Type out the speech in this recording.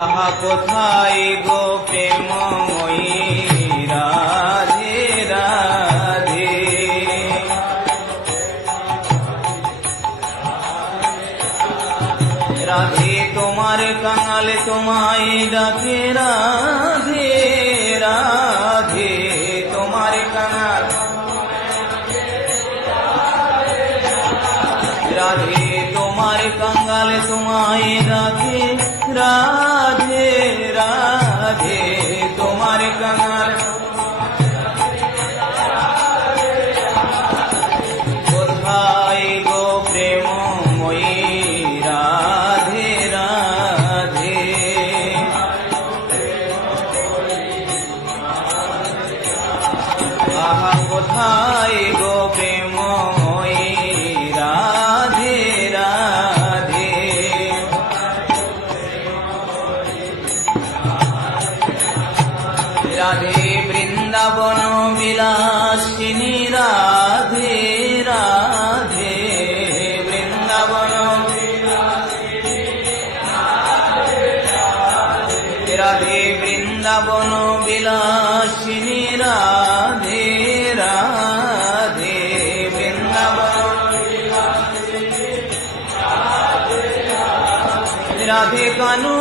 কোথায় গো প্রেমময়ী রাধে রাধে। রাধে তোমার কাঙাল তোমায় ডাকে রাধে রাধে। তোমার কাঙাল রাধে তোমার কাঙাল তোমায় ডাকে রাধে রাধে। তোমার কাঙাল কোথায় গো প্রেমময়ী রাধে রাধে। আহা কোথায় গো প্রেমময়ী রাধে রাধে। রাধে বৃন্দাবন বিলাসিনী রাধে রাধে। বৃন্দাবন রাধে বৃন্দাবন বিলাসিনী রাধে রাধে। বৃন্দাবন রাধে কানু